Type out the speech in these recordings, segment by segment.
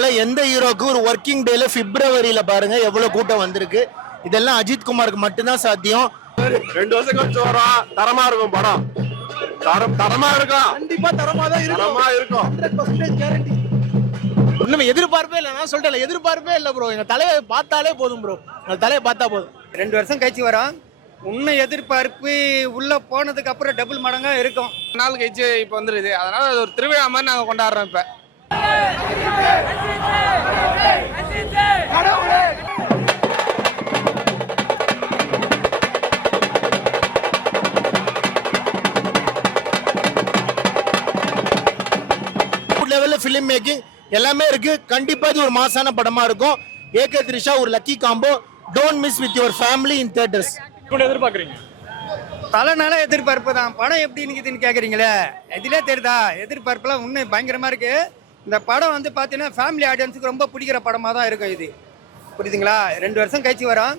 சினிமால எந்த ஹீரோக்கு ஒரு ஒர்க்கிங் டேல பிப்ரவரியில பாருங்க எவ்வளவு கூட்டம் வந்திருக்கு. இதெல்லாம் அஜித் குமாருக்கு மட்டும்தான் சாத்தியம். 2 வருஷம் கழிச்சு வரோம். தரமா இருக்கும் படம். தரமா இருக்கும். கண்டிப்பா தரமா தான் இருக்கும். தரமா இருக்கும். 100% கேரண்டி. இன்னும் எதிர்பார்ப்பே இல்லை. நான் சொல்றேன், எதிர்பார்ப்பே இல்லை ப்ரோ. எங்க தலையை பார்த்தாலே போதும் ப்ரோ. எங்க தலையை பார்த்தா போதும். 2 வருஷம் கழிச்சு வரோம். உன்னை எதிர்பார்ப்பு உள்ள போனதுக்கு அப்புறம் டபுள் மடங்கா இருக்கும். நாள் கழிச்சு இப்போ வந்துருது. அதனால அது ஒரு திருவிழா மாதிரி நாங்கள் கொண்டாடுறோம். இப்போ லெவல்ல ஃபிலிம் மேக்கிங் எல்லாமே இருக்கு. கண்டிப்பா இது ஒரு மாசான படமா இருக்கும். ஏகே த்ரிஷா ஒரு lucky combo. Don't miss with your family in theatres. எதிர்பார்க்குறீங்க? தலைனால எதிர்பார்ப்பு தான். படம் எப்படி இருக்குதுன்னு கேட்குறீங்களே, இதுலேயே தெரியுதா? எதிர்பார்ப்புலாம் இன்னும் பயங்கரமாக இருக்குது. இந்த படம் வந்து பார்த்தீங்கன்னா ஃபேமிலி ஆடியன்ஸுக்கு ரொம்ப பிடிக்கிற படமாக தான் இருக்கும் இது. புரியுதுங்களா? 2 வருஷம் கழிச்சு வரோம்.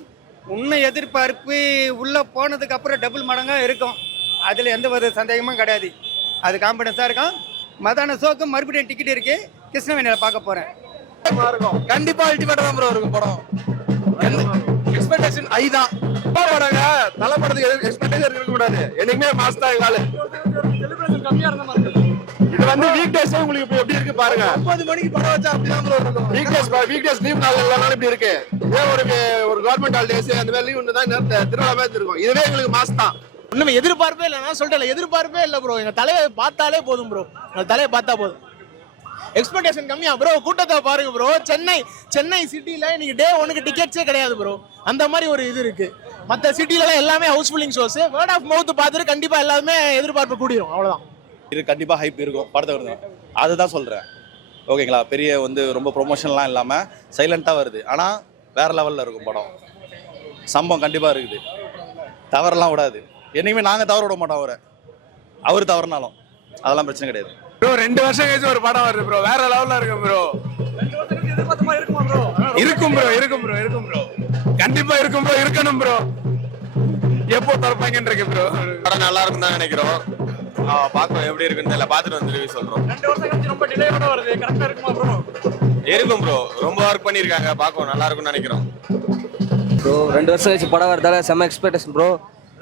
இன்னும் எதிர்பார்ப்பு உள்ளே போனதுக்கு அப்புறம் டபுள் மடங்காக இருக்கும். அதில் எந்த ஒரு சந்தேகமும் கிடையாது. அது கான்ஃபிடன்ஸாக இருக்கும். மதான ஷோக்கு மறுபடியும் டிக்கெட் இருக்கு. கிருஷ்ணவேணியில் பார்க்க போகிறேன். கண்டிப்பா அல்டிமேட்டா தான் ப்ரோ இருக்கும் படம். எக்ஸ்பெக்டேஷன் ஹை தான். படங்க தலை படத்துக்கு எக்ஸ்பெக்டேஷன் இருக்க கூடாது. என்னைக்குமே மாஸ் தான் எங்கால. இது வந்து வீக் டேஸ் உங்களுக்கு இப்போ எப்படி இருக்கு பாருங்க. 9 மணிக்கு படம் வச்சா அப்படிதான் ப்ரோ இருக்கும். வீக் டேஸ் லீவ் நாள் எல்லாரும் இப்படி இருக்கு. இதே ஒரு கவர்மெண்ட் ஹாலிடேஸ் அந்த மாதிரி லீவ் தான் திருவிழா மாதிரி இருக்கும். இதுவே எங்களுக்கு மாஸ் தான். இன்னும் எதிர்பார்ப்பே இல்லை. நான் சொல்றேன், எதிர்பார்ப்பே இல்லை ப்ரோ. எங்க தலையை பார்த்தாலே போதும் ப்ரோ. எங்க தலையை பார்த்தா போதும். எக்ஸ்பெக்டேஷன் கம்மியா ப்ரோ. கூட்டத்தை பாருங்க ப்ரோ. சென்னை சிட்டில இன்னைக்கு டே 1க்கு டிக்கெட்ஸே கிடையாது ப்ரோ. அந்த மாதிரி ஒரு இது இருக்கு. மற்ற சிட்டிலலாம் எல்லாமே ஹவுஸ்ஃபுல்லிங் ஷோஸ். வேர்ட் ஆஃப் மவுத் பார்த்துட்டு கண்டிப்பா எல்லாருமே எதிர்பார்ப்பு கூடிரும். அவ்வளவுதான். இது கண்டிப்பா ஹைப் இருக்கும் படத்தை வருது. அதுதான் சொல்றேன். ஓகேங்களா? பெரிய வந்து ரொம்ப ப்ரொமோஷன்லாம் இல்லாம சைலண்டா வருது. ஆனா வேற லெவல்ல இருக்கும் படம். சம்பவம் கண்டிப்பா இருக்குது. தவறெல்லாம் விடாது. என்னைக்குமே நாங்க தவற விட மாட்டோம். அவர் தவறுனாலும் அதெல்லாம் பிரச்சனை கிடையாது ப்ரோ. 2 வருஷம் கழிச்சு ஒரு படம் வருது ப்ரோ. வேற லெவல்ல இருக்கும் ப்ரோ. 2 வருஷம் எதிர்பார்த்த மாதிரி இருக்குமா ப்ரோ? இருக்கும் ப்ரோ. கண்டிப்பா இருக்கும் ப்ரோ. இருக்கணும் ப்ரோ. எப்போ தரப்பாங்கன்னு இருக்கு ப்ரோ. படம் நல்லா இருக்கும் தான் நினைக்கிறோம். பார்ப்போம் எப்படி இருக்குன்னு தெரியல. பார்த்துட்டு வந்து ரிவ்யூ சொல்றோம். 2 வருஷம் கழிச்சு ரொம்ப டிலேயோட வருது. கரெக்டா இருக்குமா ப்ரோ? இருக்கும் ப்ரோ. ரொம்ப ஒர்க் பண்ணிருக்காங்க. பார்ப்போம் நல்லா இருக்கும்னு நினைக்கிறோம் ப்ரோ. 2 வருஷம் கழிச்சு படம் வரதால செம்ம எக்ஸ்பெக்டேஷன் ப்ரோ.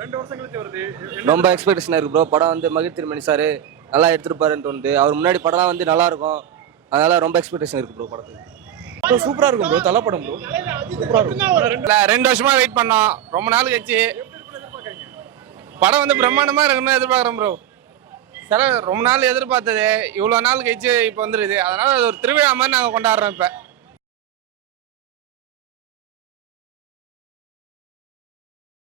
2 வருஷம் கழிச்சு வருது. ரொம்ப எக்ஸ்பெக்டேஷன் இருக்கு ப்ரோ. படம் வந்து மகிழ் திருமணி சார் நல்லா எடுத்துருப்பாருன்னு தோணுது. அவர் முன்னாடி படம்லாம் வந்து நல்லா இருக்கும். அதனால ரொம்ப எக்ஸ்பெக்டேஷன் இருக்கு ப்ரோ படத்துக்கு. சூப்பரா இருக்கும் ப்ரோ. தலை படம் ப்ரோ. சூப்பரா இருக்கும். 2 வருஷமா வெயிட் பண்ணோம். ரொம்ப நாள் கழிச்சு படம் வந்து பிரம்மாண்டமா இருக்குன்னு எதிர்பார்க்குறோம் ப்ரோ. ரொம்ப நாள் எதிர்பார்த்தது. இவ்வளோ நாள் கழிச்சு இப்போ வந்துருது. அதனால அது ஒரு திருவிழா மாதிரி நாங்கள் கொண்டாடுறோம் இப்போ.